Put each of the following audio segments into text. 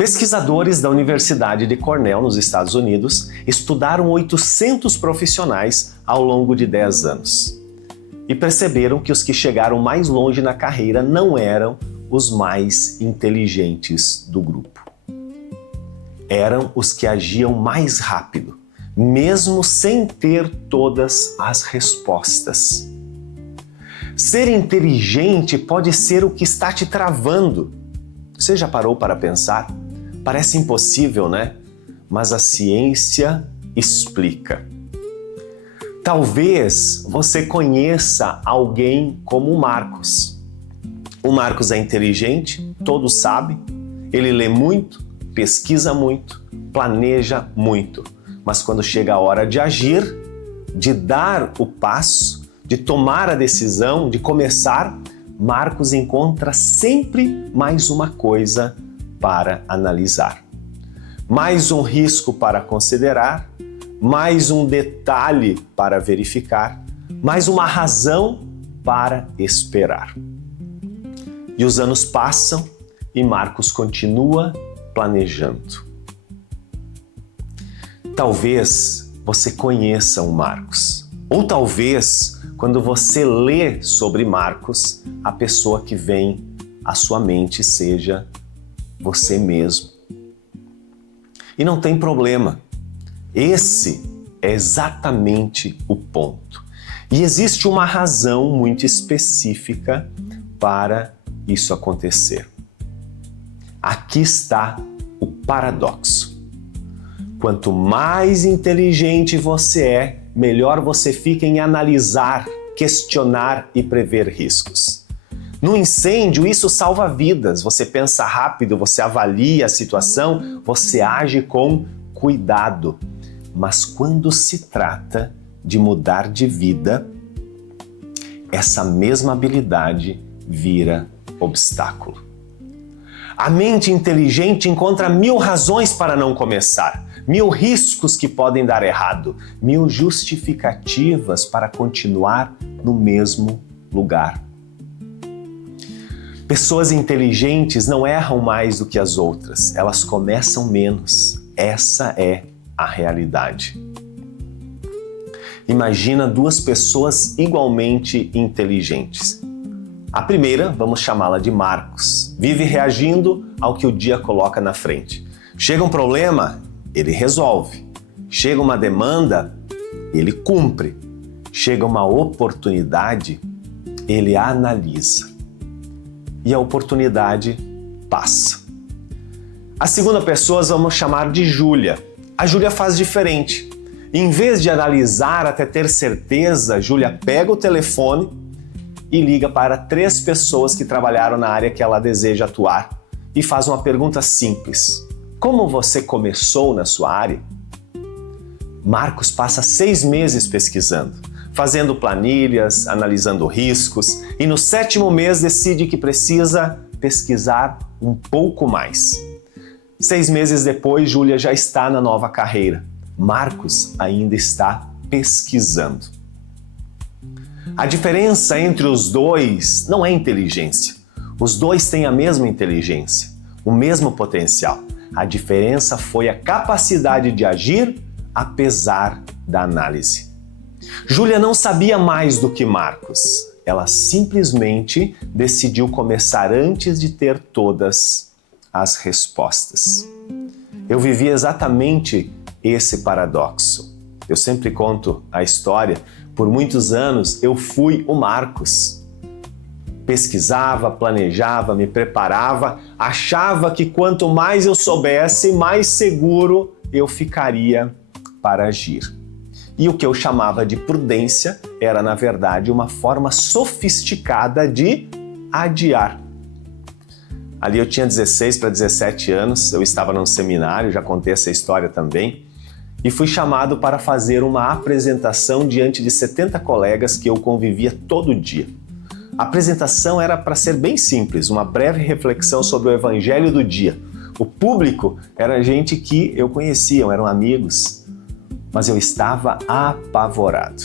Pesquisadores da Universidade de Cornell, nos Estados Unidos, estudaram 800 profissionais ao longo de 10 anos e perceberam que os que chegaram mais longe na carreira não eram os mais inteligentes do grupo. Eram os que agiam mais rápido, mesmo sem ter todas as respostas. Ser inteligente pode ser o que está te travando. Você já parou para pensar? Parece impossível, né? Mas a ciência explica. Talvez você conheça alguém como o Marcos. O Marcos é inteligente, todos sabem. Ele lê muito, pesquisa muito, planeja muito. Mas quando chega a hora de agir, de dar o passo, de tomar a decisão, de começar, Marcos encontra sempre mais uma coisa para analisar. Mais um risco para considerar, mais um detalhe para verificar, mais uma razão para esperar. E os anos passam e Marcos continua planejando. Talvez você conheça o Marcos, ou talvez quando você lê sobre Marcos, a pessoa que vem à sua mente seja você mesmo. E não tem problema. Esse é exatamente o ponto. E existe uma razão muito específica para isso acontecer. Aqui está o paradoxo. Quanto mais inteligente você é, melhor você fica em analisar, questionar e prever riscos. No incêndio, isso salva vidas. Você pensa rápido, você avalia a situação, você age com cuidado. Mas quando se trata de mudar de vida, essa mesma habilidade vira obstáculo. A mente inteligente encontra 1000 razões para não começar, 1000 riscos que podem dar errado, 1000 justificativas para continuar no mesmo lugar. Pessoas inteligentes não erram mais do que as outras, elas começam menos. Essa é a realidade. Imagina duas pessoas igualmente inteligentes. A primeira, vamos chamá-la de Marcos, vive reagindo ao que o dia coloca na frente. Chega um problema, ele resolve. Chega uma demanda, ele cumpre. Chega uma oportunidade, ele analisa. E a oportunidade passa. A segunda pessoa vamos chamar de Júlia. A Júlia faz diferente. Em vez de analisar até ter certeza, Júlia pega o telefone e liga para 3 pessoas que trabalharam na área que ela deseja atuar e faz uma pergunta simples. Como você começou na sua área? Marcos passa 6 meses pesquisando, fazendo planilhas, analisando riscos e no 7º mês decide que precisa pesquisar um pouco mais. 6 meses depois, Júlia já está na nova carreira. Marcos ainda está pesquisando. A diferença entre os dois não é inteligência. Os dois têm a mesma inteligência, o mesmo potencial. A diferença foi a capacidade de agir apesar da análise. Júlia não sabia mais do que Marcos. Ela simplesmente decidiu começar antes de ter todas as respostas. Eu vivi exatamente esse paradoxo. Eu sempre conto a história. Por muitos anos eu fui o Marcos. Pesquisava, planejava, me preparava, achava que quanto mais eu soubesse, mais seguro eu ficaria para agir. E o que eu chamava de prudência era, na verdade, uma forma sofisticada de adiar. Ali eu tinha 16 para 17 anos, eu estava num seminário, já contei essa história também, e fui chamado para fazer uma apresentação diante de 70 colegas que eu convivia todo dia. A apresentação era para ser bem simples, uma breve reflexão sobre o evangelho do dia. O público era gente que eu conhecia, eram amigos, mas eu estava apavorado.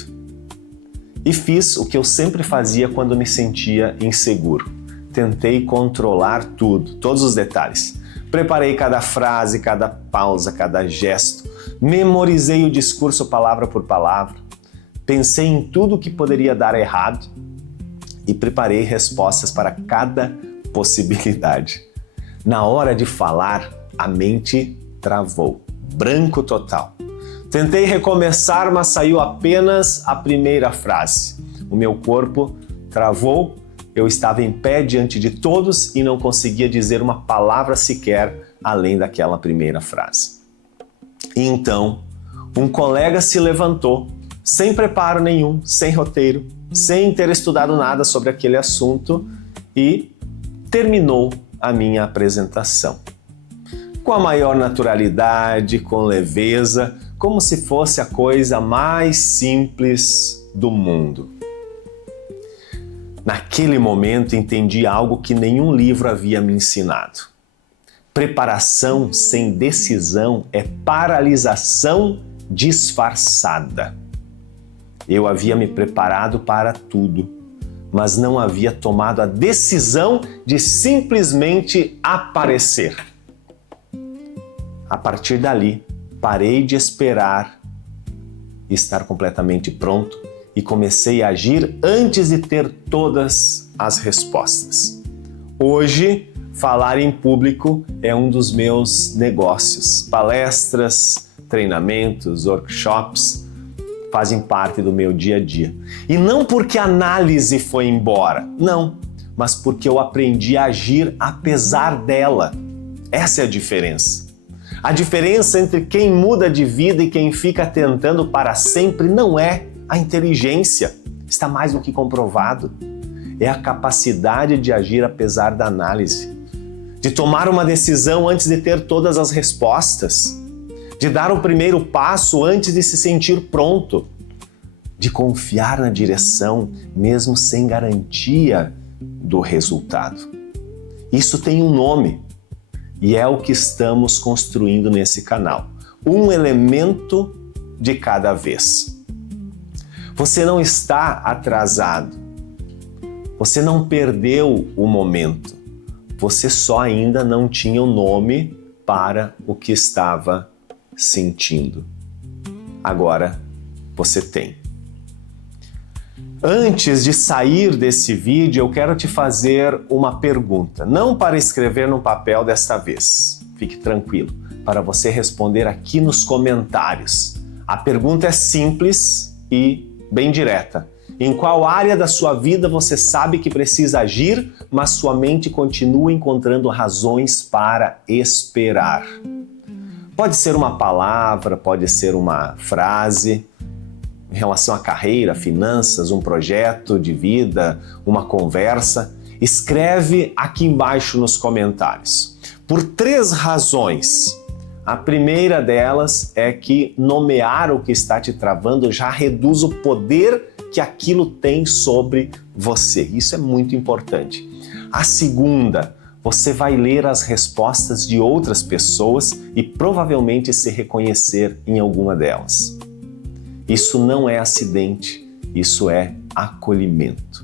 E fiz o que eu sempre fazia quando me sentia inseguro. Tentei controlar tudo, todos os detalhes. Preparei cada frase, cada pausa, cada gesto. Memorizei o discurso palavra por palavra. Pensei em tudo que poderia dar errado e preparei respostas para cada possibilidade. Na hora de falar, a mente travou. Branco total. Tentei recomeçar, mas saiu apenas a primeira frase. O meu corpo travou, eu estava em pé diante de todos e não conseguia dizer uma palavra sequer além daquela primeira frase. E então, um colega se levantou, sem preparo nenhum, sem roteiro, sem ter estudado nada sobre aquele assunto e terminou a minha apresentação. Com a maior naturalidade, com leveza, como se fosse a coisa mais simples do mundo. Naquele momento entendi algo que nenhum livro havia me ensinado. Preparação sem decisão é paralisação disfarçada. Eu havia me preparado para tudo, mas não havia tomado a decisão de simplesmente aparecer. A partir dali, parei de esperar estar completamente pronto e comecei a agir antes de ter todas as respostas. Hoje, falar em público é um dos meus negócios. Palestras, treinamentos, workshops fazem parte do meu dia a dia. E não porque a análise foi embora, não, mas porque eu aprendi a agir apesar dela. Essa é a diferença. A diferença entre quem muda de vida e quem fica tentando para sempre não é a inteligência, está mais do que comprovado. É a capacidade de agir apesar da análise, de tomar uma decisão antes de ter todas as respostas, de dar o primeiro passo antes de se sentir pronto, de confiar na direção mesmo sem garantia do resultado. Isso tem um nome e é o que estamos construindo nesse canal. Um elemento de cada vez. Você não está atrasado. Você não perdeu o momento. Você só ainda não tinha o nome para o que estava sentindo. Agora você tem. Antes de sair desse vídeo, eu quero te fazer uma pergunta. Não para escrever no papel desta vez. Fique tranquilo. Para você responder aqui nos comentários. A pergunta é simples e bem direta. Em qual área da sua vida você sabe que precisa agir, mas sua mente continua encontrando razões para esperar? Pode ser uma palavra, pode ser uma frase, em relação à carreira, finanças, um projeto de vida, uma conversa. Escreve aqui embaixo nos comentários. Por 3 razões. A primeira delas é que nomear o que está te travando já reduz o poder que aquilo tem sobre você. Isso é muito importante. A segunda, você vai ler as respostas de outras pessoas e provavelmente se reconhecer em alguma delas. Isso não é acidente, isso é acolhimento.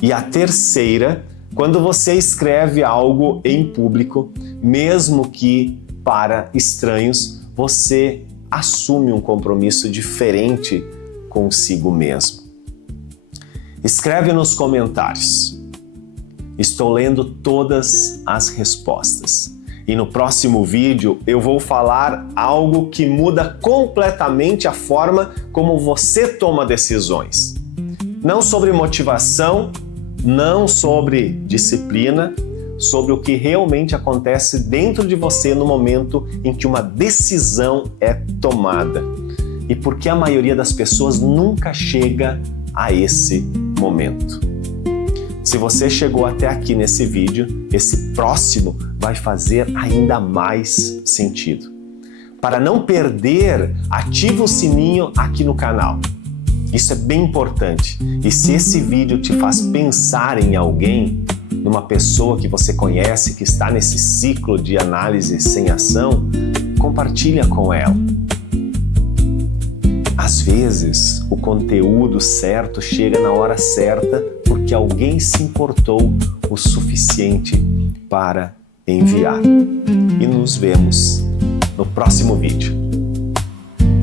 E a terceira, quando você escreve algo em público, mesmo que para estranhos, você assume um compromisso diferente consigo mesmo. Escreve nos comentários. Estou lendo todas as respostas. E no próximo vídeo eu vou falar algo que muda completamente a forma como você toma decisões. Não sobre motivação, não sobre disciplina, sobre o que realmente acontece dentro de você no momento em que uma decisão é tomada. E por que a maioria das pessoas nunca chega a esse momento. Se você chegou até aqui nesse vídeo, esse próximo vai fazer ainda mais sentido. Para não perder, ativa o sininho aqui no canal. Isso é bem importante. E se esse vídeo te faz pensar em alguém, numa pessoa que você conhece que está nesse ciclo de análise sem ação, compartilha com ela. Às vezes, o conteúdo certo chega na hora certa porque alguém se importou o suficiente para enviar. E nos vemos no próximo vídeo.